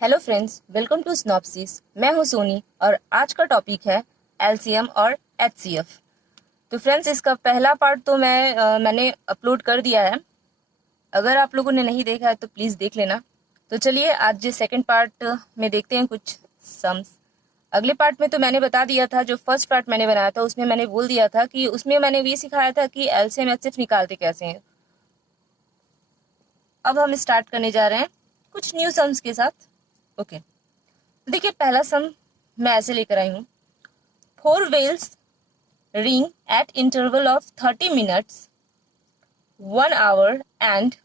Hello friends, welcome to Synopsis. मैं हूं सोनी और आज का टॉपिक है एलसीएम और एचसीएफ। तो फ्रेंड्स, इसका पहला पार्ट तो मैंने अपलोड कर दिया है। अगर आप लोगों ने नहीं देखा है तो प्लीज़ देख लेना। तो चलिए आज सेकंड पार्ट में देखते हैं कुछ सम्स। अगले पार्ट में तो मैंने बता दिया था, जो फर्स्ट पार्ट मैंने बनाया था उसमें मैंने बोल दिया था कि उसमें मैंने ये सिखाया था कि एलसीएम एचसीएफ निकालते कैसे हैं। अब हम स्टार्ट करने जा रहे हैं कुछ न्यू सम्स के साथ। ओके, देखिए पहला सम मैं ऐसे लेकर आई हूँ। 4 whales ring at interval of 30 minutes, 1 hour and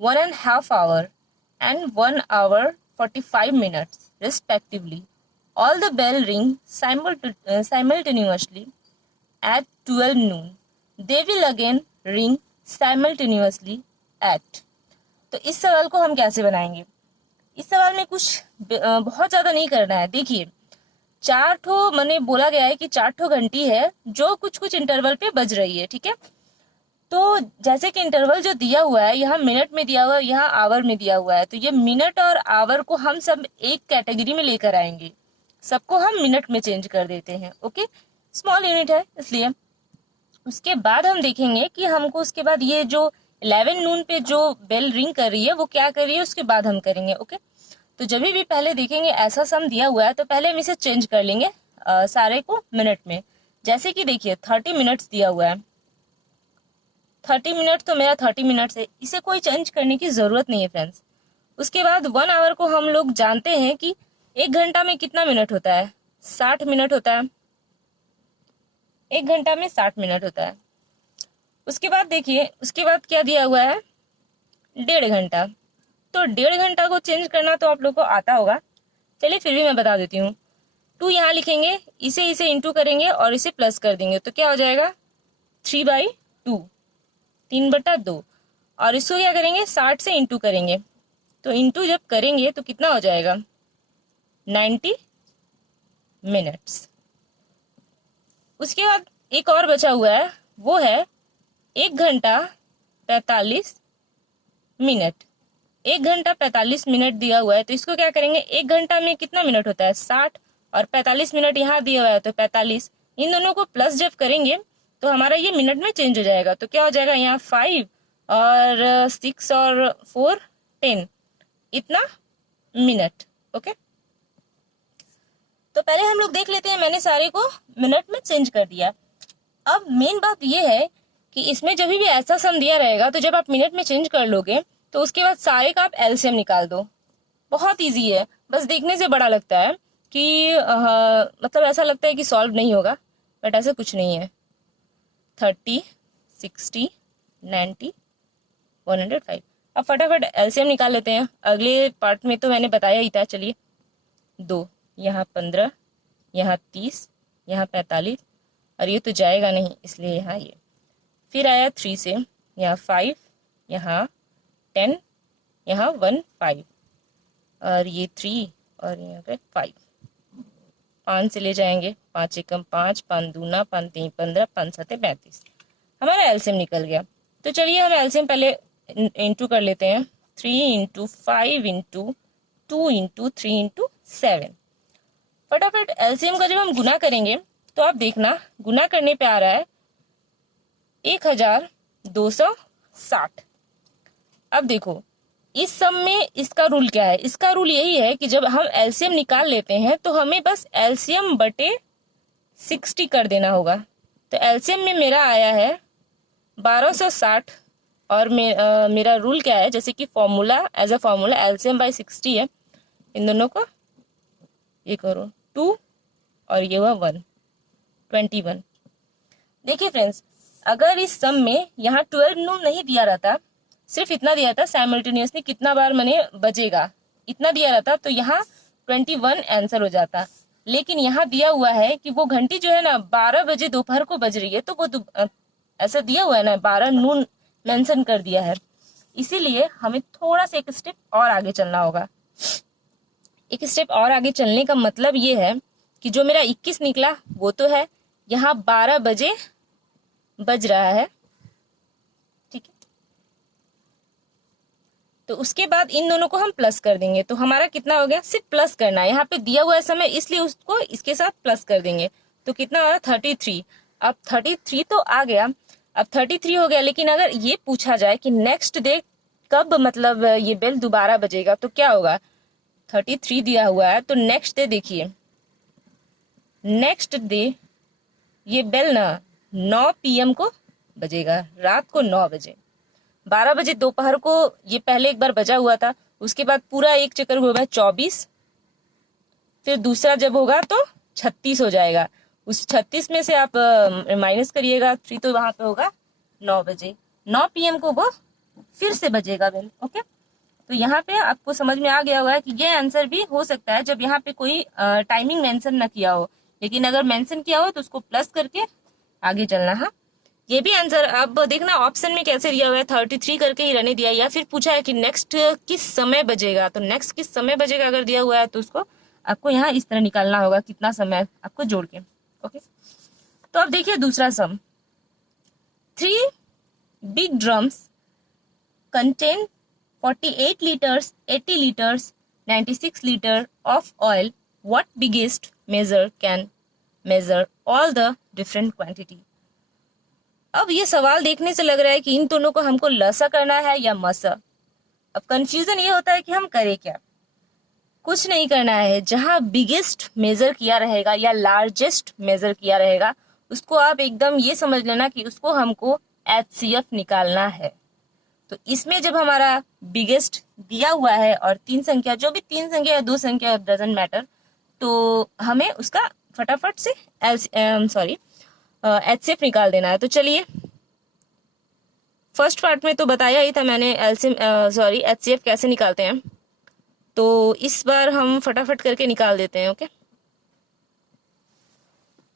1.5 hour and 1 hour 45 minutes respectively. All the bell ring simultaneously at 12 noon. They will again ring simultaneously at. तो इस सवाल को हम कैसे बनाएंगे? इस सवाल में कुछ बहुत ज्यादा नहीं करना है। देखिए, 4 ठो मैंने बोला गया है कि 4 ठो घंटी है जो कुछ कुछ इंटरवल पे बज रही है, ठीक है। तो जैसे कि इंटरवल जो दिया हुआ है, यहाँ मिनट में दिया हुआ है, यहाँ आवर में दिया हुआ है, तो ये मिनट और आवर को हम सब एक कैटेगरी में लेकर आएंगे। सबको हम मिनट में चेंज कर देते हैं। ओके, स्मॉल यूनिट है इसलिए। उसके बाद हम देखेंगे कि हमको उसके बाद ये जो 11 नून पे जो बेल रिंग कर रही है वो क्या कर रही है, उसके बाद हम करेंगे। ओके, तो जब भी पहले देखेंगे ऐसा सम दिया हुआ है तो पहले हम इसे चेंज कर लेंगे सारे को मिनट में। जैसे कि देखिए 30 मिनट्स दिया हुआ है, 30 मिनट तो मेरा 30 मिनट्स है, इसे कोई चेंज करने की जरूरत नहीं है फ्रेंड्स। उसके बाद 1 आवर को हम लोग जानते हैं कि 1 घंटा में कितना मिनट होता है, 60 मिनट होता है। 1 घंटा में 60 मिनट होता है। उसके बाद देखिए, उसके बाद क्या दिया हुआ है, 1.5 घंटा। तो 1.5 घंटा को चेंज करना तो आप लोग को आता होगा, चलिए फिर भी मैं बता देती हूँ। 2 यहाँ लिखेंगे, इसे इंटू करेंगे और इसे प्लस कर देंगे तो क्या हो जाएगा, 3/2, 3/2। और इसको क्या करेंगे, 60 से इंटू करेंगे, तो इंटू जब करेंगे तो कितना हो जाएगा, 90 मिनट्स। उसके बाद एक और बचा हुआ है, वो है 1 घंटा 45 मिनट। 1 घंटा 45 मिनट दिया हुआ है, तो इसको क्या करेंगे, 1 घंटा में कितना मिनट होता है, 60, और 45 मिनट यहाँ दिया हुआ है तो 45। इन दोनों को प्लस जब करेंगे तो हमारा ये मिनट में चेंज हो जाएगा। तो क्या हो जाएगा, यहाँ 5 और 6 और 4 10, इतना मिनट। ओके, तो पहले हम लोग देख लेते हैं, मैंने सारे को मिनट में चेंज कर दिया। अब मेन बात ये है कि इसमें जब भी ऐसा सम दिया रहेगा तो जब आप मिनट में चेंज कर लोगे तो उसके बाद सारे का आप एलसीएम निकाल दो। बहुत इजी है, बस देखने से बड़ा लगता है कि मतलब ऐसा लगता है कि सॉल्व नहीं होगा, बट ऐसा कुछ नहीं है। 30, 60, 90, 105। अब फटाफट एलसीएम निकाल लेते हैं। अगले पार्ट में तो मैंने बताया ही था। चलिए, 2 यहाँ 15, यहाँ 30, यहाँ 45, और ये तो जाएगा नहीं इसलिए यहाँ ये। फिर आया 3 से, यहाँ 5, यहाँ 10, यहाँ 1 5, और ये 3 और यहाँ पे 5। 5 से ले जाएंगे, 5 एकम 5, 5 दूना 5 3 15, 5 7 35। हमारा एलसीएम निकल गया। तो चलिए हम एलसीएम पहले इंटू कर लेते हैं। 3 × 5 × 2 × 3 × 7। फटाफट एलसीएम का जब हम गुना करेंगे तो आप देखना, गुना करने पे आ रहा है 1260। अब देखो इस सम में इसका रूल क्या है, इसका रूल यही है कि जब हम एलसीएम निकाल लेते हैं तो हमें बस एलसीएम बटे 60 कर देना होगा। तो एलसीएम में मेरा आया है 1260, और मेरा रूल क्या है, जैसे कि formula, as a formula LCM by 60 है। इन दोनों को ये करो 2 और ये हुआ 1, 21। देखिए फ्रेंड्स, अगर इस सम में यहाँ 12 नून नहीं दिया रहता, सिर्फ इतना दिया था साइमल्टेनियसली कितना बार मैंने बजेगा, इतना दिया रहता तो यहाँ 21 आंसर हो जाता। लेकिन यहाँ दिया हुआ है कि वो घंटी जो है ना 12 बजे दोपहर को बज रही है, तो वो ऐसा दिया हुआ है ना, 12 नून मेंशन कर दिया है, इसीलिए हमें थोड़ा सा एक स्टेप और आगे चलना होगा। एक स्टेप और आगे चलने का मतलब ये है कि जो मेरा 21 निकला वो तो है, यहाँ 12 बजे बज रहा है, ठीक है। तो उसके बाद इन दोनों को हम प्लस कर देंगे, तो हमारा कितना हो गया, सिर्फ प्लस करना है, यहाँ पे दिया हुआ है समय इसलिए उसको इसके साथ प्लस कर देंगे, तो कितना हो रहा 33। अब 33 तो आ गया, अब 33 हो गया, लेकिन अगर ये पूछा जाए कि नेक्स्ट डे कब मतलब ये बेल दोबारा बजेगा तो क्या होगा, 33 दिया हुआ है तो नेक्स्ट डे देखिए, नेक्स्ट डे ये बेल ना 9 PM को बजेगा, रात को 9 बजे, 12 बजे दोपहर को ये पहले एक बार बजा हुआ था, उसके बाद पूरा एक चक्कर होगा 24, फिर दूसरा जब होगा तो 36 हो जाएगा, उस 36 में से आप माइनस करिएगा 3, तो वहां पे होगा 9 बजे, 9 PM को वो फिर से बजेगा बेल। ओके, तो यहाँ पे आपको समझ में आ गया होगा कि ये आंसर भी हो सकता है जब यहाँ पे कोई टाइमिंग मेंशन ना किया हो, लेकिन अगर मेंशन किया हो तो उसको प्लस करके आगे चलना। हाँ, ये भी आंसर अब देखना ऑप्शन में कैसे दिया हुआ है, 33 करके ही रहने दिया, या फिर पूछा है कि नेक्स्ट किस समय बजेगा, तो नेक्स्ट किस समय बजेगा अगर दिया हुआ है तो उसको आपको यहाँ इस तरह निकालना होगा, कितना समय आपको जोड़ के। ओके, तो अब देखिए दूसरा सम, 3 big drums contain 48 liters, 80 liters, 96 liter of oil. What biggest measure can measure all the different quantity? अब ये सवाल देखने से लग रहा है कि इन दोनों को हमको लसा करना है या मसा। अब कंफ्यूजन ये होता है कि हम करें क्या, कुछ नहीं करना है, जहां बिगेस्ट मेजर किया रहेगा या लार्जेस्ट मेजर किया रहेगा उसको आप एकदम ये समझ लेना कि उसको हमको HCF निकालना है। तो इसमें जब हमारा बिगेस्ट दिया हुआ है और 3 संख्या, जो भी 3 संख्या या 2 संख्या डजंट मैटर, तो हमें उसका फटाफट से HCF निकाल देना है। तो चलिए, फर्स्ट पार्ट में तो बताया ही था मैंने HCF कैसे निकालते हैं, तो इस बार हम फटाफट करके निकाल देते हैं। ओके,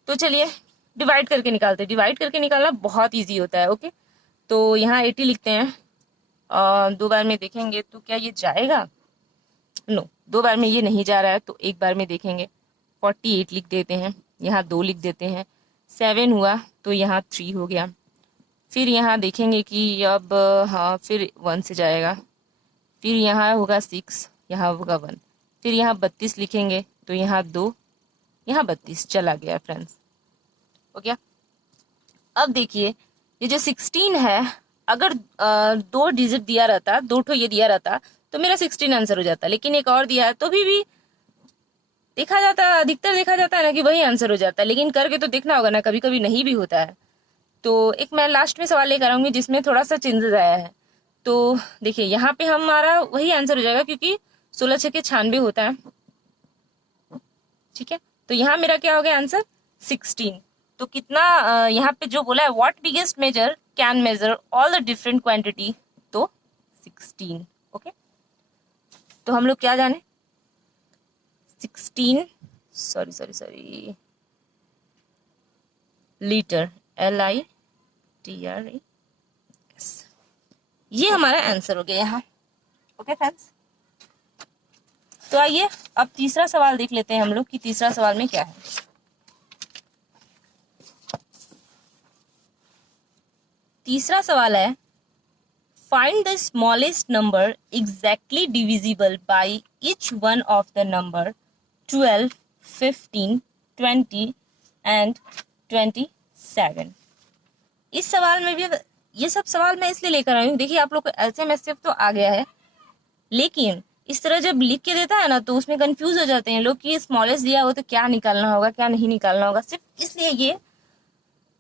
तो चलिए डिवाइड करके निकालते हैं, डिवाइड करके निकालना बहुत ईजी होता है। ओके, तो यहाँ 80 लिखते हैं, 2 बार में देखेंगे तो क्या ये जाएगा, नो 2 बार में ये नहीं जा रहा है, तो एक बार में देखेंगे 48 लिख देते हैं, यहाँ 2 लिख देते हैं, 7 हुआ तो यहाँ 3 हो गया, फिर यहाँ देखेंगे कि अब हाँ फिर 1 से जाएगा, फिर यहाँ होगा 6, यहाँ होगा 1, फिर यहाँ 32 लिखेंगे तो यहाँ 2, यहाँ 32 चला गया फ्रेंड्स। हो गया। अब देखिए ये जो 16 है, अगर 2 डिजिट दिया रहता, 2 ठो ये दिया रहता तो मेरा 16 आंसर हो जाता, लेकिन एक और दिया है तो भी देखा जाता, अधिकतर देखा जाता है ना कि वही आंसर हो जाता है, लेकिन करके तो देखना होगा ना, कभी कभी नहीं भी होता है। तो एक मैं लास्ट में सवाल लेकर आऊंगी जिसमें थोड़ा सा चेंजेस आया है। तो देखिए यहाँ पे हमारा वही आंसर हो जाएगा क्योंकि 16 छके 96 होता है, ठीक है। तो यहाँ मेरा क्या हो गया आंसर 16। तो कितना यहाँ पे जो बोला है what biggest measure can measure all the different quantity, तो 16। ओके, तो हम लोग क्या जाने 16 लीटर, LITRE, ये हमारा आंसर हो गया यहाँ। ओके फ्रेंड्स, तो आइए अब तीसरा सवाल देख लेते हैं हम लोग कि तीसरा सवाल में क्या है। तीसरा सवाल है find the smallest number exactly divisible by each one of the number 12, 15, 20 and 27। इस सवाल में भी, ये सब सवाल मैं इसलिए लेकर आई हूँ, देखिए आप लोग को एलसीएम एचसीएफ तो आ गया है, लेकिन इस तरह जब लिख के देता है ना तो उसमें कंफ्यूज हो जाते हैं लोग कि स्मॉलेस्ट दिया हो तो क्या निकालना होगा क्या नहीं निकालना होगा। सिर्फ इसलिए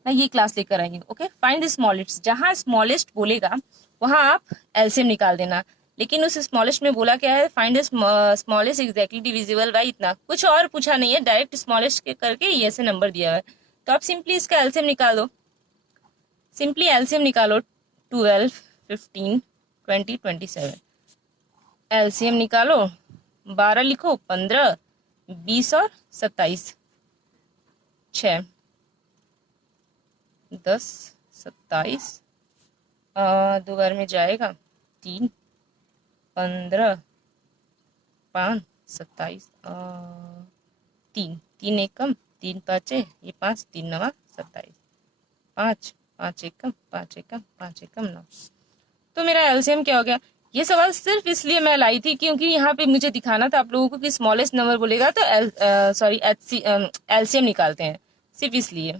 मैं ये क्लास लेकर आई हूँ। ओके, फाइंड द स्मॉलेस्ट, जहां स्मॉलेस्ट बोलेगा वहां आप एलसीएम निकाल देना, लेकिन उस स्मॉलेस्ट में बोला क्या है find the smallest exactly divisible by इतना, कुछ और पूछा नहीं है, डायरेक्ट स्मॉलेस्ट के करके ये ऐसे नंबर दिया है। तो आप सिंपली इसका एलसीएम निकाल दो, सिंपली एलसीएम निकालो 12, 15, 20, 27। एलसीएम निकालो, 12 लिखो, 15, 20 और 27, 6, 10, 27, 2 बार में जाएगा 3, 15, 5, 27, 3, 3 एक कम 3 पाँचे ये 5, 3 9 27, 5 5 एक कम 5 एक कम 5 एक कम 9। तो मेरा एलसीएम क्या हो गया, ये सवाल सिर्फ इसलिए मैं लाई थी क्योंकि यहाँ पे मुझे दिखाना था आप लोगों को कि स्मॉलेस्ट नंबर बोलेगा तो एलसीएम निकालते हैं, सिर्फ इसलिए।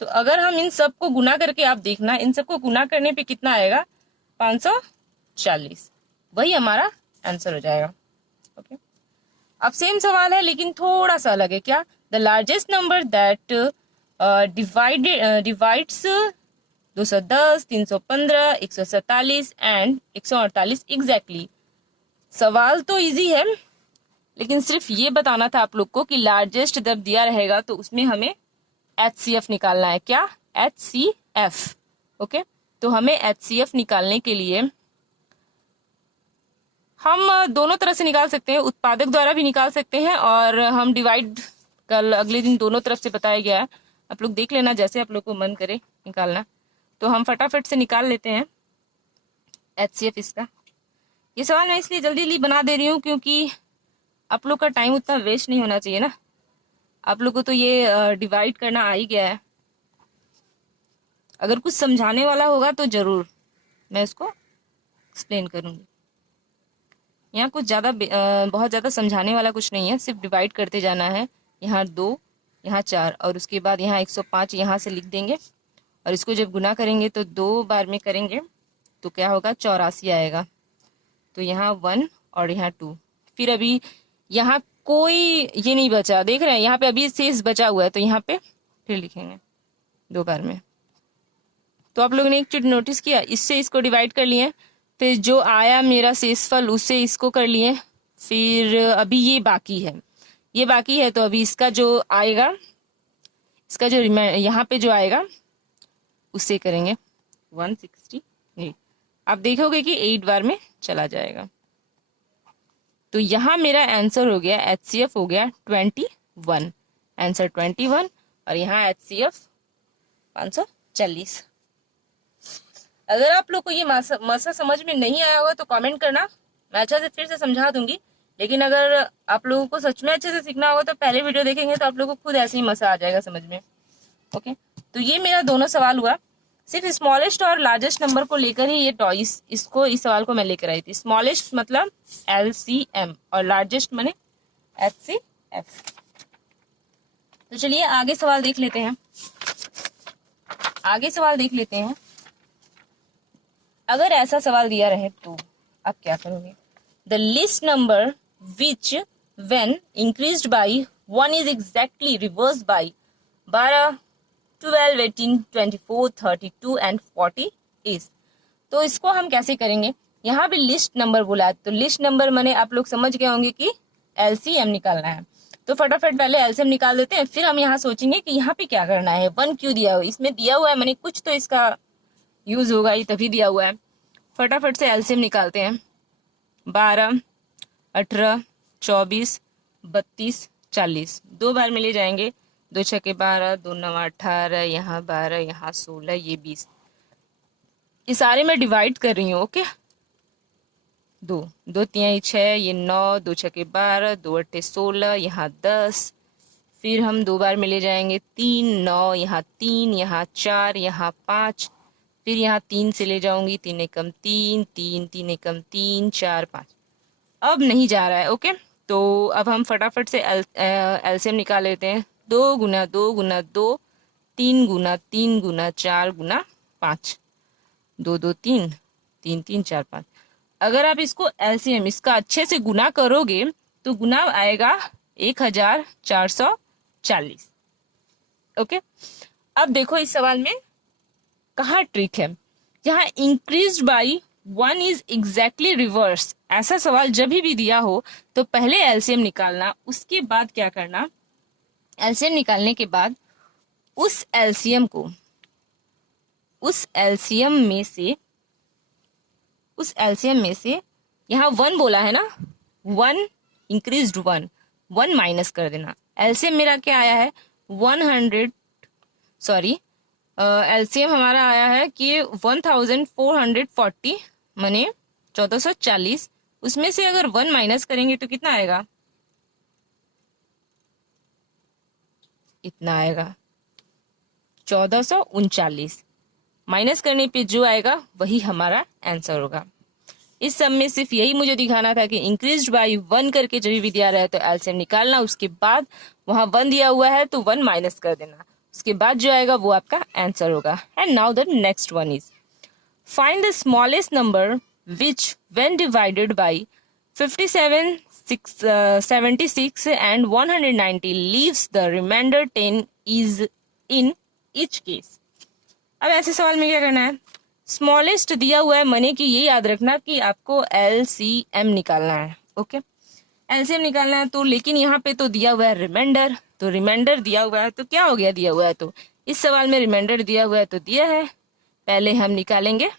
तो अगर हम इन सबको गुना करके, आप देखना इन सबको गुना करने पे कितना आएगा, 540, वही हमारा आंसर हो जाएगा। ओके, अब सेम सवाल है लेकिन थोड़ा सा अलग है। क्या? The largest number that divides 210, 315, 147 and 148 exactly. सवाल तो इजी है लेकिन सिर्फ ये बताना था आप लोग को कि लार्जेस्ट जब दिया रहेगा तो उसमें हमें HCF निकालना है। क्या? HCF। ओके, तो हमें HCF निकालने के लिए हम दोनों तरह से निकाल सकते हैं, उत्पादक द्वारा भी निकाल सकते हैं और हम डिवाइड कल अगले दिन दोनों तरफ से बताया गया है, आप लोग देख लेना जैसे आप लोग को मन करे निकालना। तो हम फटाफट से निकाल लेते हैं HCF इसका। ये सवाल मैं इसलिए जल्दी जल्दी बना दे रही हूँ क्योंकि आप लोग का टाइम उतना वेस्ट नहीं होना चाहिए ना। आप लोग को तो ये डिवाइड करना आ ही गया है। अगर कुछ समझाने वाला होगा तो जरूर मैं उसको एक्सप्लेन करूंगी। यहाँ कुछ ज़्यादा बहुत ज़्यादा समझाने वाला कुछ नहीं है, सिर्फ डिवाइड करते जाना है। यहाँ 2, यहाँ 4 और उसके बाद यहाँ 105 यहाँ से लिख देंगे और इसको जब गुना करेंगे तो 2 बार में करेंगे तो क्या होगा, 84 आएगा। तो यहाँ 1 और यहाँ 2। फिर अभी यहाँ कोई ये नहीं बचा, देख रहे हैं यहाँ पे अभी शेष बचा हुआ है तो यहाँ पे फिर लिखेंगे 2 बार में। तो आप लोगों ने एक चीज नोटिस किया, इससे इसको डिवाइड कर लिए, फिर जो आया मेरा शेषफल उससे इसको कर लिए, फिर अभी ये बाकी है, ये बाकी है तो अभी इसका जो आएगा, इसका जो यहाँ पे जो आएगा उससे करेंगे 168। आप देखोगे कि 8 बार में चला जाएगा। तो यहाँ मेरा आंसर हो गया, HCF हो गया 21, आंसर 21 और यहाँ HCF 540। अगर आप लोग को ये मसा समझ में नहीं आया होगा तो कमेंट करना, मैं अच्छा से फिर से समझा दूंगी। लेकिन अगर आप लोगों को सच में अच्छे से सीखना होगा तो पहले वीडियो देखेंगे तो आप लोगों को खुद ऐसे ही मसा आ जाएगा समझ में। ओके, तो ये मेरा दोनों सवाल हुआ, सिर्फ स्मॉलेस्ट और लार्जेस्ट नंबर को लेकर ही ये टॉइस इस सवाल को मैं लेकर आई थी। स्मॉलेस्ट मतलब LCM और लार्जेस्ट माने HCF। तो चलिए आगे सवाल देख लेते हैं। अगर ऐसा सवाल दिया रहे तो आप क्या करोगे? The list number which when increased by 1 is exactly reverse by 12, 12, 18, 24, 32 and 40 is. तो इसको हम कैसे करेंगे? यहाँ पे लिस्ट नंबर बोला है तो लिस्ट नंबर माने आप लोग समझ गए होंगे कि LCM निकालना है। तो फटाफट पहले LCM निकाल देते हैं, फिर हम यहाँ सोचेंगे कि यहाँ पे क्या करना है, 1 क्यों दिया हुआ है, इसमें दिया हुआ है माने कुछ तो इसका यूज होगा ही तभी दिया हुआ है। फटाफट से LCM निकालते हैं। 12, 18, 24, 32, 40 2 बार में ले जाएंगे। 2 छक्के 12, 2 9 18, यहाँ 12, यहाँ 16, ये 20। ये सारे मैं डिवाइड कर रही हूँ। ओके, 2 2 3 6, ये 9, 2 छक्के 12, 2 8 16, यहाँ 10। फिर हम 2 बार में ले जाएंगे। 3 9, यहाँ 3, यहाँ 4, यहाँ 5। फिर यहाँ 3 से ले जाऊंगी, 3 एकम 3, 3 3 एकम 3, 4 5। अब नहीं जा रहा है। ओके, तो अब हम फटाफट से LCM निकाल लेते हैं। 2 गुना 2 गुना 2, 3 गुना 3 गुना 4 गुना 5, 2 2 3, 3 3 4 5। अगर आप इसको LCM इसका अच्छे से गुना करोगे तो गुना आएगा 1440। ओके, अब देखो इस सवाल में कहाँ ट्रिक है। यहाँ increase by 1 is exactly reverse, ऐसा सवाल जब भी दिया हो तो पहले LCM निकालना, उसके बाद क्या करना, LCM निकालने के बाद उस LCM में से यहाँ 1 बोला है ना, 1 इंक्रीज्ड 1 माइनस कर देना। LCM मेरा क्या आया है LCM हमारा आया है कि 1440 माने 1440। उसमें से अगर 1 माइनस करेंगे तो कितना आएगा, इतना आएगा 1439 माइनस करने पे जो आएगा वही हमारा आंसर होगा। इस सब में सिर्फ यही मुझे दिखाना था कि इंक्रीज बाय 1 करके जब भी दिया रहा है तो एलसीएम निकालना, उसके बाद वहां 1 दिया हुआ है तो 1 माइनस कर देना, उसके बाद जो आएगा वो आपका आंसर होगा। And now the next one is find the smallest number which when divided bye 57 76 and 190 leaves the remainder 10 is in each case। अब ऐसे सवाल में क्या करना है, स्मॉलेस्ट दिया हुआ है मने कि ये याद रखना कि आपको एलसीएम निकालना है। ओके, एलसीएम निकालना है तो, लेकिन यहाँ पे तो दिया हुआ है रिमाइंडर, तो रिमाइंडर दिया हुआ है तो क्या हो गया, दिया हुआ है तो इस सवाल में रिमाइंडर दिया हुआ है तो दिया है, पहले हम निकालेंगे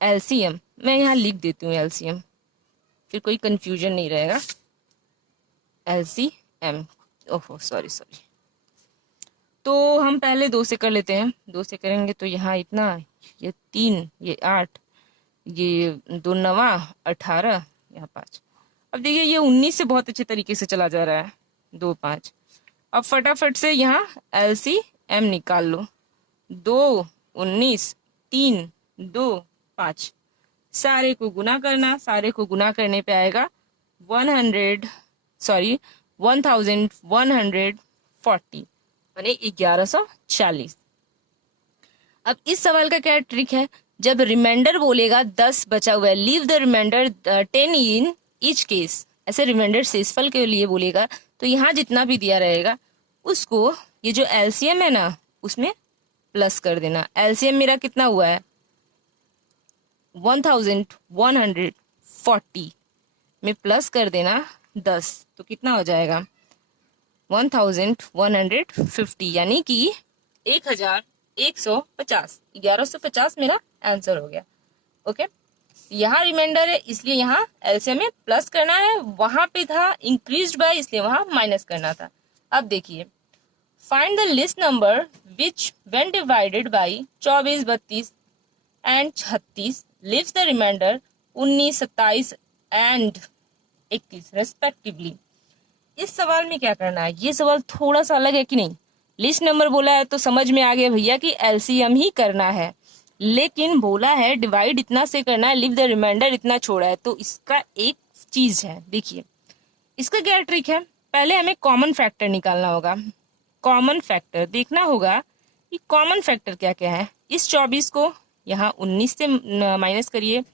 एलसीएम। मैं यहाँ लिख देती हूँ एलसीएम, फिर कोई कंफ्यूजन नहीं रहेगा। एलसीएम, ओहो सॉरी, तो हम पहले 2 से कर लेते हैं। 2 से करेंगे तो यहाँ इतना, ये 3, ये 8, ये 2 9 18, यहाँ 5। अब देखिए ये 19 से बहुत अच्छे तरीके से चला जा रहा है, 2 5। अब फटाफट से यहाँ एलसीएम निकाल लो, 2 19 3 2 5, सारे को गुना करना, सारे को गुना करने पे आएगा 1140 यानी 1140। अब इस सवाल का क्या ट्रिक है, जब रिमाइंडर बोलेगा 10 बचा हुआ है, leave the reminder 10 in each case, ऐसे रिमाइंडर शेषफल के लिए बोलेगा तो यहाँ जितना भी दिया रहेगा उसको ये जो एलसीएम है ना उसमें प्लस कर देना। एलसीएम मेरा कितना हुआ है 1140 में प्लस कर देना 10, तो कितना हो जाएगा 1150, यानी कि 1150, 1150 मेरा आंसर हो गया। ओके, यहाँ रिमाइंडर है इसलिए यहाँ एलसीएम में प्लस करना है, वहां पे था इंक्रीज बाय इसलिए वहां माइनस करना था। अब देखिए find the list number which when divided by 24 32 and 36 leaves the reminder 19 27 and 31 respectively. इस सवाल में क्या करना है, ये सवाल थोड़ा सा अलग है कि नहीं। लिस्ट नंबर बोला है तो समझ में आ गया भैया कि एलसीएम ही करना है, लेकिन बोला है डिवाइड इतना से करना है, लिव द रिमाइंडर इतना छोड़ा है, तो इसका एक चीज है। देखिए इसका क्या ट्रिक है, पहले हमें कॉमन फैक्टर निकालना होगा। कॉमन फैक्टर देखना होगा कि कॉमन फैक्टर क्या क्या है। इस 24 को यहाँ 19 से माइनस करिए,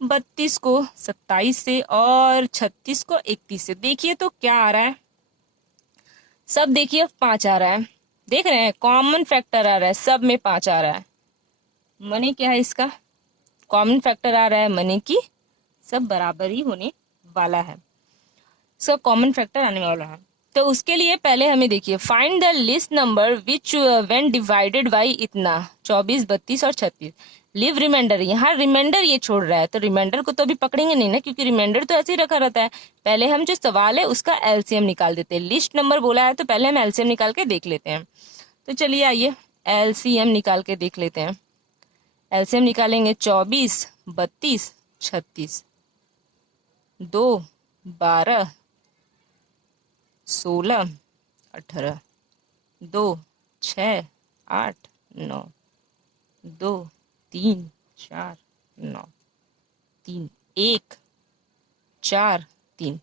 32 को 27 से और 36 को 31 से, देखिए तो क्या आ रहा है, सब देखिए 5 आ रहा है, देख रहे हैं कॉमन फैक्टर आ रहा है, सब में 5 आ रहा है, मने क्या है इसका कॉमन फैक्टर आ रहा है, मने कि सब बराबर ही होने वाला है, इसका कॉमन फैक्टर आने वाला है। तो उसके लिए पहले हमें देखिए find the list number which when divided bye इतना 24 32 और 36 लिव रिमाइंडर, यहाँ रिमाइंडर ये छोड़ रहा है तो रिमाइंडर को तो अभी पकड़ेंगे नहीं ना, क्योंकि रिमाइंडर तो ऐसे ही रखा रहता है। पहले हम जो सवाल है उसका एलसीएम निकाल देते हैं, लिस्ट नंबर बोला है तो पहले हम एलसीएम निकाल के देख लेते हैं। तो चलिए आइए एलसीएम निकाल के देख लेते हैं। एलसीएम निकालेंगे 24 32 36, 2 12 16 18, 2 6 8 9, 2 3 4 9 3 1 4 3।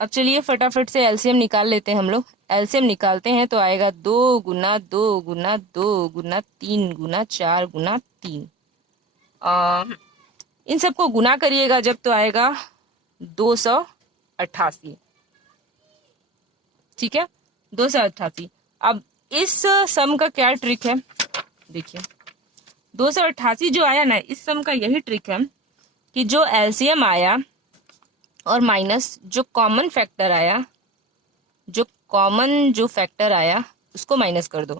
अब चलिए फटाफट से एलसीएम निकाल लेते हैं हम लोग। एलसीएम निकालते हैं तो आएगा 2 गुना 2 गुना 2 गुना 3 गुना 4 गुना 3। इन सबको गुना करिएगा जब तो आएगा 288, ठीक है 288। अब इस सम का क्या ट्रिक है, देखिए 288 जो आया ना, इस सम का यही ट्रिक है कि जो एलसीएम आया और माइनस जो कॉमन फैक्टर आया, जो कॉमन जो फैक्टर आया उसको माइनस कर दो।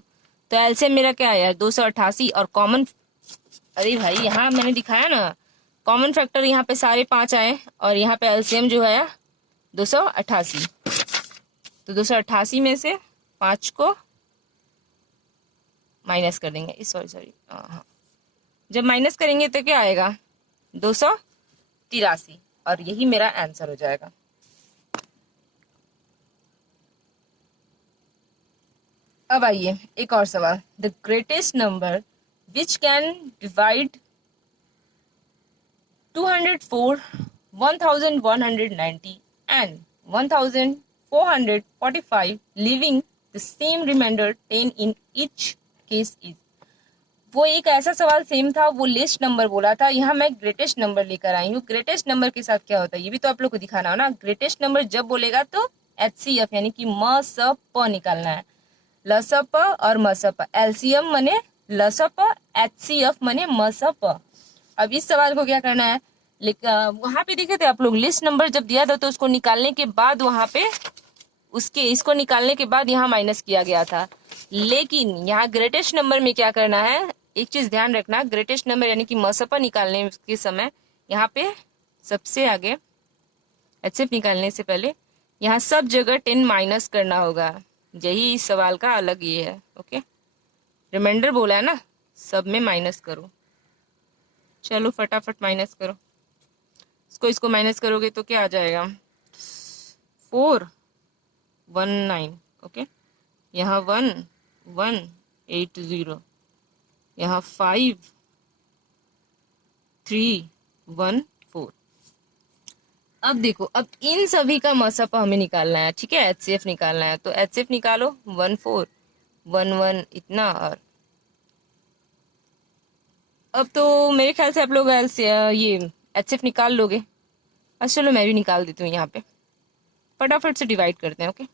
तो एलसीएम मेरा क्या आया 288 और कॉमन, अरे भाई यहाँ मैंने दिखाया ना कॉमन फैक्टर, यहाँ पे सारे 5 आए और यहाँ पे एलसीएम जो है 288। तो 288 में से 5 को माइनस कर देंगे, सॉरी हाँ, जब माइनस करेंगे तो क्या आएगा 283 और यही मेरा आंसर हो जाएगा। अब आइए एक और सवाल, the greatest number which can divide 204, 1190 and 1445, leaving the same remainder 10 in each case is। वो एक ऐसा सवाल सेम था, वो लिस्ट नंबर बोला था, यहाँ मैं ग्रेटेस्ट नंबर लेकर आई हूँ। ग्रेटेस्ट नंबर के साथ क्या होता है ये भी तो आप लोग को दिखाना हो ना। ग्रेटेस्ट नंबर जब बोलेगा तो HCF यानी कि म स प निकालना है। ल स प और म स प, एलसीएम मने ल स प, HCF मने म स प। अब इस सवाल को क्या करना है, वहां पे देखे थे आप लोग लिस्ट नंबर जब दिया था तो उसको निकालने के बाद वहां पे इसको निकालने के बाद यहाँ माइनस किया गया था। लेकिन यहाँ ग्रेटेस्ट नंबर में क्या करना है, एक चीज ध्यान रखना, ग्रेटेस्ट नंबर यानी कि मसपा निकालने के समय यहाँ पे सबसे आगे HCF निकालने से पहले यहाँ सब जगह 10 माइनस करना होगा। यही इस सवाल का अलग ये है। ओके, रिमाइंडर बोला है ना, सब में माइनस करो। चलो फटाफट माइनस करो, इसको माइनस करोगे तो क्या आ जाएगा, 419। ओके, यहाँ 1180, यहाँ 5314। अब देखो, अब इन सभी का मसपा हमें निकालना है, ठीक है, HCF निकालना है। तो HCF निकालो, 1411 इतना। और अब तो मेरे ख्याल से आप लोग ये HCF निकाल लोगे। अच्छा चलो मैं भी निकाल देती हूँ। यहाँ पे फटाफट से डिवाइड करते हैं। ओके,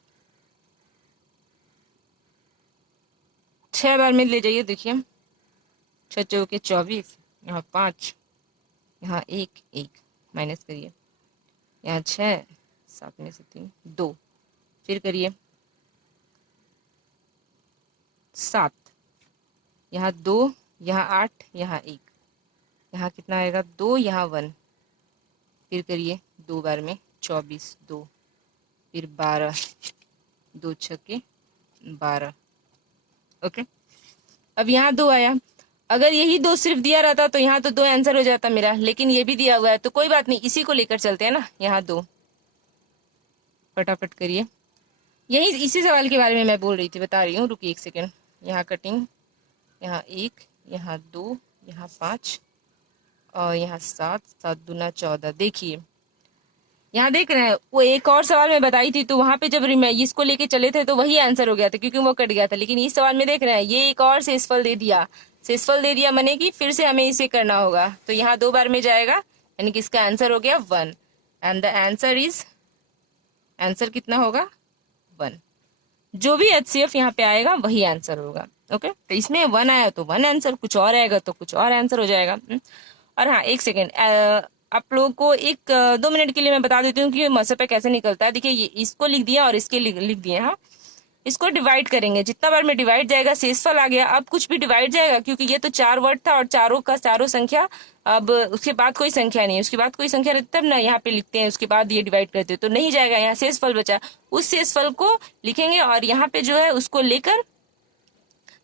6 बार में ले जाइए। देखिए 6 चौके 24, यहाँ 5, यहाँ 1 1 माइनस करिए, यहाँ 6, 7 में से 3 2, फिर करिए 7, यहाँ 2, यहाँ 8, यहाँ 1, यहाँ कितना आएगा 2, यहाँ 1, फिर करिए 2 बार में 24 2, फिर 12, 2 छक्के 12। ओके, अब यहाँ 2 आया। अगर यही 2 सिर्फ दिया रहता तो यहाँ तो 2 आंसर हो जाता मेरा, लेकिन ये भी दिया हुआ है तो कोई बात नहीं, इसी को लेकर चलते हैं ना। यहाँ 2, फटाफट करिए। यही इसी सवाल के बारे में मैं बोल रही थी, बता रही हूँ, रुकिए 1 सेकेंड। यहाँ कटिंग, यहाँ 1, यहाँ 2, यहाँ 5 और यहाँ 7, 7 दूना 14। देखिए यहाँ देख रहे हैं, वो एक और सवाल में बताई थी तो वहां पे जब इसको लेके चले थे तो वही आंसर हो गया था क्योंकि वो कट गया था। लेकिन इस सवाल में देख रहे हैं ये एक और शेषफल दे दिया। शेषफल दे दिया माने कि फिर से हमें इसे करना होगा, तो यहाँ 2 बार में जाएगा, यानी कि इसका आंसर हो गया 1 and the answer is, answer कितना होगा 1। जो भी HCF यहाँ पे आएगा वही आंसर होगा। ओके, तो इसमें 1 आया तो 1 आंसर, कुछ और आएगा तो कुछ और आंसर हो जाएगा। और हाँ 1 सेकेंड, आप लोगों को 1-2 मिनट के लिए मैं बता देती हूँ कि मसपा कैसे निकलता है। देखिए ये इसको लिख दिया और इसके लिख दिए। हाँ, इसको डिवाइड करेंगे, जितना बार में डिवाइड जाएगा शेषफल आ गया। अब कुछ भी डिवाइड जाएगा क्योंकि ये तो 4 वर्ड था और चारों का चारों संख्या, अब उसके बाद कोई संख्या नहीं, उसके बाद कोई संख्या रहती तब ना यहाँ पे लिखते हैं, उसके बाद ये डिवाइड करते हैं, तो नहीं जाएगा। यहाँ शेषफल बचा, उस शेषफल को लिखेंगे और यहाँ पे जो है उसको लेकर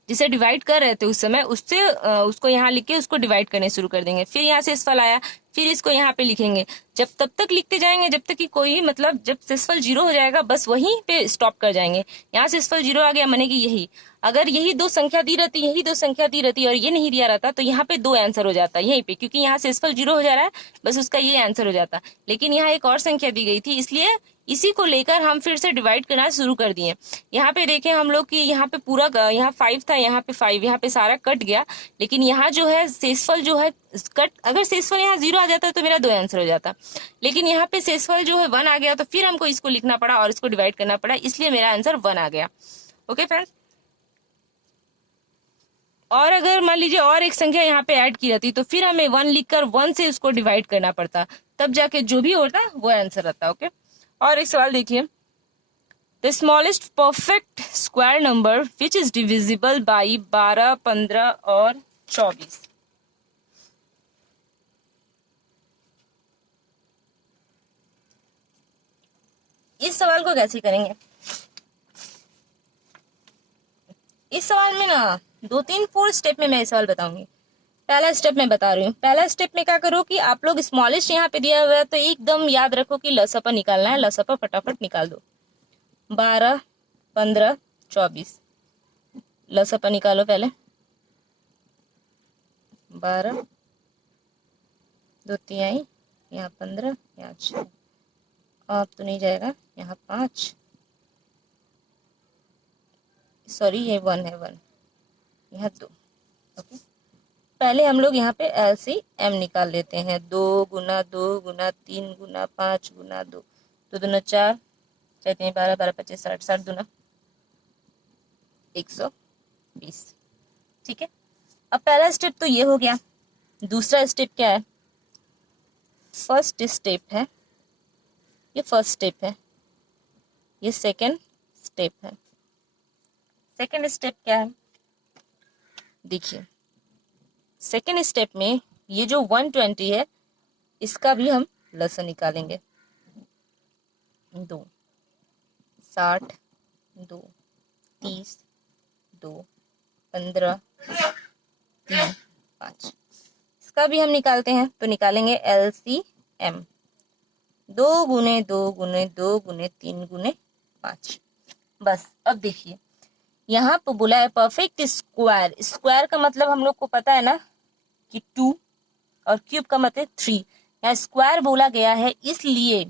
जिसे डिवाइड कर रहे थे उस समय, उससे उसको यहाँ लिख के उसको डिवाइड करने शुरू कर देंगे। फिर यहाँ शेषफल आया, फिर इसको यहाँ पे लिखेंगे, जब तब तक लिखते जाएंगे जब तक कि कोई, मतलब जब शेषफल 0 हो जाएगा बस वहीं पे स्टॉप कर जाएंगे। यहाँ शेषफल 0 आ गया माने कि यही, अगर यही 2 संख्या दी रहती, यही 2 संख्या दी रहती और ये नहीं दिया रहता तो यहाँ पे 2 आंसर हो जाता यहीं पे, क्योंकि यहाँ शेषफल 0 हो जा रहा है, बस उसका ये आंसर हो जाता। लेकिन यहाँ एक और संख्या दी गई थी, इसलिए इसी को लेकर हम फिर से डिवाइड करना शुरू कर दिए। यहाँ पे देखें हम लोग कि यहाँ पे पूरा, यहाँ 5 था, यहाँ पे 5, यहाँ पे सारा कट गया। लेकिन यहाँ जो है शेषफल जो है कट, अगर शेषफल यहाँ 0 आ जाता तो मेरा 2 आंसर हो जाता। लेकिन यहाँ पे शेषफल जो है 1 आ गया, तो फिर हमको इसको लिखना पड़ा और इसको डिवाइड करना पड़ा, इसलिए मेरा आंसर 1 आ गया। ओके फ्रेंड्स, और अगर मान लीजिए और एक संख्या यहाँ पे ऐड की रहती तो फिर हमें 1 लिखकर 1 से उसको डिवाइड करना पड़ता, तब जाके जो भी होता वो आंसर आता। ओके, और एक सवाल देखिए, the smallest perfect square number which is divisible by 12, 15 और 24। इस सवाल को कैसे करेंगे, इस सवाल में ना 2-3-4 स्टेप में मैं इस सवाल बताऊंगी। पहला स्टेप मैं बता रही हूँ। पहला स्टेप में क्या करो कि आप लोग स्मॉलेस्ट यहाँ पे दिया हुआ है तो एकदम याद रखो कि लसपा निकालना है। लसपा फटाफट निकाल दो, 12, 15, 24। लसपा निकालो पहले, 12, 2 तिहाई, यहाँ 15, यहाँ 6, अब तो नहीं जाएगा, यहाँ 5, सॉरी ये 1 है, 1, यहाँ 2। ओके, पहले हम लोग यहाँ पे LCM निकाल लेते हैं। 2 गुना 2 गुना 3 गुना 5 गुना 2, 2 दूना 4, 4 3 12, 12 25 60, 60 दूना 120। ठीक है, अब पहला स्टेप तो ये हो गया। दूसरा स्टेप क्या है? फर्स्ट स्टेप है, ये फर्स्ट स्टेप है, ये सेकंड स्टेप है। सेकंड स्टेप क्या है? देखिए, सेकंड स्टेप में ये जो 120 है, इसका भी हम लसन निकालेंगे। 2, 60, 2, 30, 2, 15, 3, 5, इसका भी हम निकालते हैं। तो निकालेंगे LCM, 2 गुने 2 गुने 2 गुने 3 गुने 5। बस अब देखिए, यहाँ पे बोला है परफेक्ट स्क्वायर। स्क्वायर का मतलब हम लोग को पता है ना कि 2, और क्यूब का मतलब 3। यहाँ स्क्वायर बोला गया है, इसलिए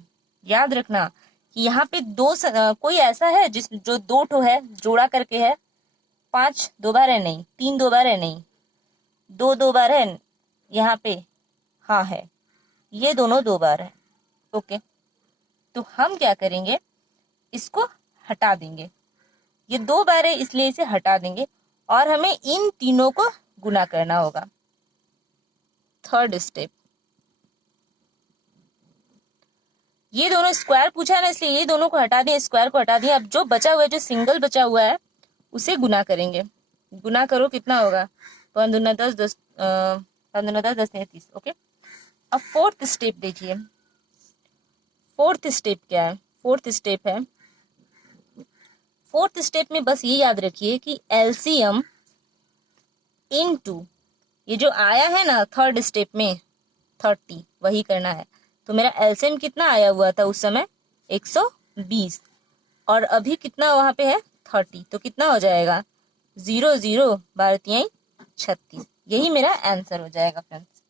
याद रखना कि यहाँ पे कोई ऐसा है जो 2 ठो है, जोड़ा करके है। 5 2 बार है नहीं, 3 2 बार है नहीं, 2 2 बार है यहाँ पे, हाँ है, ये दोनों 2 बार है। ओके, तो हम क्या करेंगे, इसको हटा देंगे। ये 2 बार है इसलिए इसे हटा देंगे, और हमें इन तीनों को गुना करना होगा। थर्ड स्टेप, ये दोनों स्क्वायर पूछा है ना, इसलिए ये दोनों को हटा दिया, स्क्वायर को हटा दिया। अब जो बचा हुआ है, जो सिंगल बचा हुआ है, उसे गुना करेंगे। गुना करो, कितना होगा? 5 दूना 10, 10 5 दूना 10, 10 30। ओके, अब फोर्थ स्टेप देखिए। फोर्थ स्टेप क्या है? फोर्थ स्टेप है, फोर्थ स्टेप में बस ये याद रखिए कि LCM इनटू ये जो आया है ना थर्ड स्टेप में 30, वही करना है। तो मेरा LCM कितना आया हुआ था उस समय? 120, और अभी कितना वहां पे है? 30। तो कितना हो जाएगा? 0 0 12 36। यही मेरा आंसर हो जाएगा फ्रेंड्स।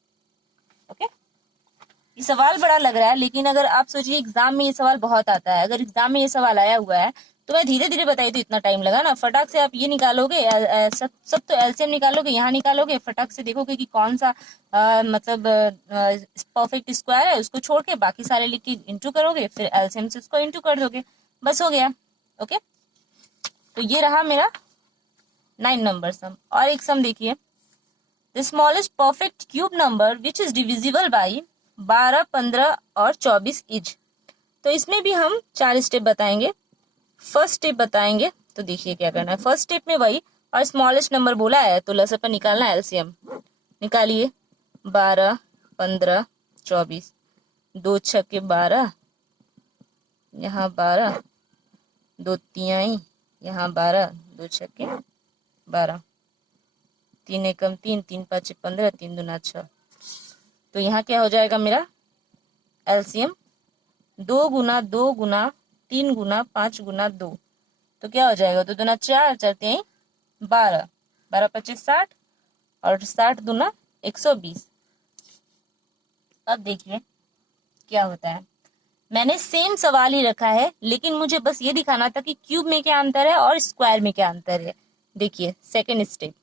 ओके, ये सवाल बड़ा लग रहा है, लेकिन अगर आप सोचिए एग्जाम में ये सवाल बहुत आता है। अगर एग्जाम में ये सवाल आया हुआ है तो मैं धीरे धीरे बताई, तो इतना टाइम लगा ना। फटाक से आप ये निकालोगे, सब तो LCM निकालोगे, यहाँ निकालोगे, फटाक से देखोगे कि कौन सा मतलब परफेक्ट स्क्वायर है, उसको छोड़ के बाकी सारे लिख के इंटू करोगे, फिर LCM से उसको इंटू कर दोगे, बस हो गया। ओके, तो ये रहा मेरा 9 नंबर सम। और एक सम देखिए, the smallest perfect cube number which is divisible by 12, 15 और 24 इज। तो इसमें भी हम 4 स्टेप बताएंगे। फर्स्ट स्टेप बताएंगे, तो देखिए क्या करना है। फर्स्ट स्टेप में वही, और स्मॉलेस्ट नंबर बोला है तो लसन पर निकालना है LCM। निकालिए, 12, 15, 24, 2 छक्के 12, यहाँ 12, 2 तिहाई, यहाँ 12, 2 छक्के 12, 3 एकम 3, 3 5 15, 3 दूना 6। तो यहाँ क्या हो जाएगा मेरा LCM? 2 गुना 2 गुना 3 गुना 5 गुना 2, तो क्या हो जाएगा? 2 दूना 4, 4 3 12, 12 25 60, और 60 दूना 120। अब देखिए क्या होता है। मैंने सेम सवाल ही रखा है, लेकिन मुझे बस ये दिखाना था कि क्यूब में क्या अंतर है और स्क्वायर में क्या अंतर है। देखिए सेकेंड स्टेप,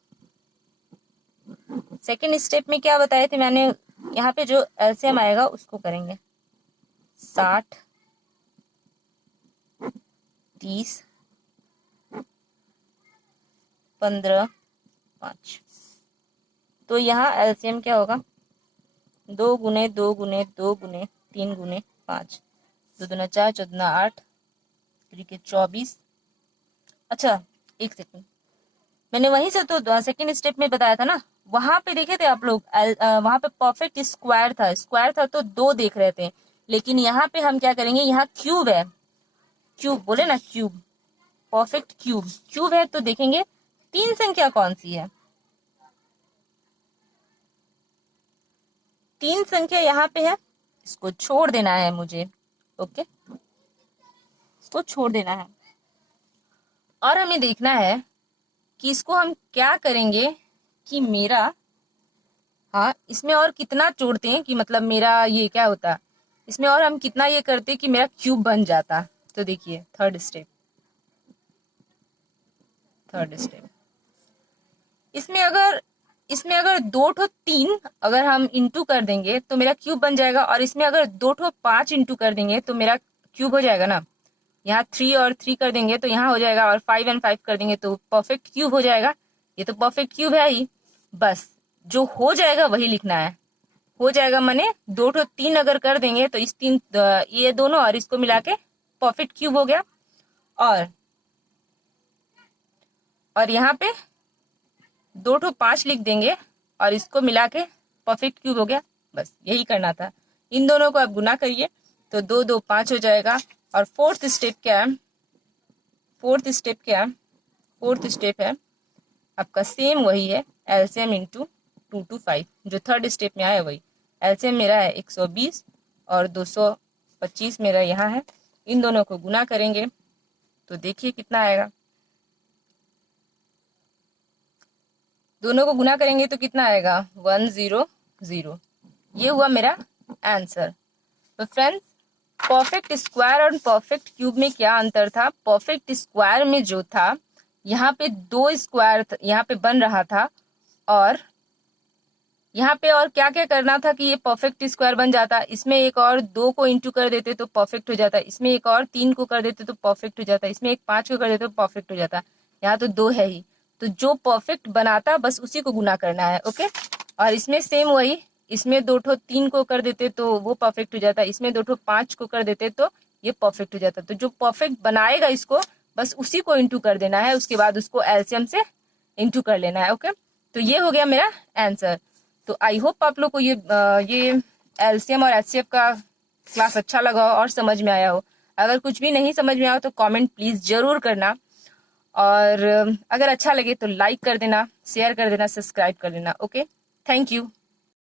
सेकेंड स्टेप में क्या बताए थे मैंने? यहाँ पे जो LCM आएगा उसको करेंगे। 60, 30, 15, 5। तो यहाँ LCM क्या होगा? 2 गुने 2 गुने 2 गुने 3 गुने 5, 2 दूना 4, 4 दूना 8, 3 के 24। अच्छा एक सेकंड, मैंने वहीं से तो सेकंड स्टेप में बताया था ना, वहां पे देखे थे आप लोग, वहां पे परफेक्ट स्क्वायर था, स्क्वायर था तो 2 देख रहे थे। लेकिन यहाँ पे हम क्या करेंगे, यहाँ क्यूब है, क्यूब बोले ना, क्यूब, परफेक्ट क्यूब, क्यूब है तो देखेंगे 3 संख्या कौन सी है। 3 संख्या यहाँ पे है, इसको छोड़ देना है मुझे। ओके, इसको छोड़ देना है, और हमें देखना है कि इसको हम क्या करेंगे कि मेरा हाँ, इसमें और कितना जोड़ते हैं कि मतलब मेरा ये क्या होता, इसमें और हम कितना ये करते कि मेरा क्यूब बन जाता। तो देखिए थर्ड स्टेप इसमें अगर दो ठो तीन अगर हम इंटू कर देंगे तो मेरा क्यूब बन जाएगा, और इसमें अगर दो ठो 5 इंटू कर देंगे तो मेरा क्यूब हो जाएगा ना। यहाँ 3 और 3 कर देंगे तो यहाँ हो जाएगा, और 5 एंड 5 कर देंगे तो परफेक्ट क्यूब हो जाएगा। ये तो परफेक्ट क्यूब है ही। बस जो हो जाएगा वही लिखना है। हो जाएगा माने दो ठो 3 अगर कर देंगे तो इस तीन ये दोनों और इसको मिला के परफेक्ट क्यूब हो गया। और यहाँ पे दो ठो 5 लिख देंगे और इसको मिला के परफेक्ट क्यूब हो गया। बस यही करना था। इन दोनों को आप गुना करिए तो 2 2 5 हो जाएगा। और फोर्थ स्टेप क्या है? फोर्थ स्टेप है आपका सेम वही है, एलसीएम इंटू 2 to 5। जो थर्ड स्टेप में आया वही एलसीएम मेरा है 120 और 225 मेरा यहाँ है। इन दोनों को गुना करेंगे तो देखिए कितना आएगा। दोनों को गुना करेंगे तो कितना आएगा 100। ये हुआ मेरा आंसर। तो फ्रेंड्स, परफेक्ट स्क्वायर और परफेक्ट क्यूब में क्या अंतर था? परफेक्ट स्क्वायर में जो था यहाँ पे 2 स्क्वायर यहाँ पे बन रहा था, और यहाँ पे और क्या क्या करना था कि ये परफेक्ट स्क्वायर बन जाता। इसमें एक और 2 को इंटू कर देते तो परफेक्ट हो जाता, इसमें एक और 3 को कर देते तो परफेक्ट हो जाता, इसमें एक 5 को कर देते तो परफेक्ट हो जाता। यहाँ तो 2 है ही, तो जो परफेक्ट बनाता बस उसी को गुना करना है। ओके, और इसमें सेम वही, इसमें 2 ठो 3 को कर देते तो वो परफेक्ट हो जाता, इसमें 2 ठो 5 को कर देते तो ये परफेक्ट हो जाता। तो जो परफेक्ट बनाएगा इसको बस उसी को इंटू कर देना है, उसके बाद उसको एलसीएम से इंटू कर लेना है। ओके, तो ये हो गया मेरा आंसर। तो आई होप आप लोग को ये एलसीएम और एचसीएफ का क्लास अच्छा लगा हो और समझ में आया हो। अगर कुछ भी नहीं समझ में आया तो कमेंट प्लीज जरूर करना, और अगर अच्छा लगे तो लाइक कर देना, शेयर कर देना, सब्सक्राइब कर देना। Okay, thank you.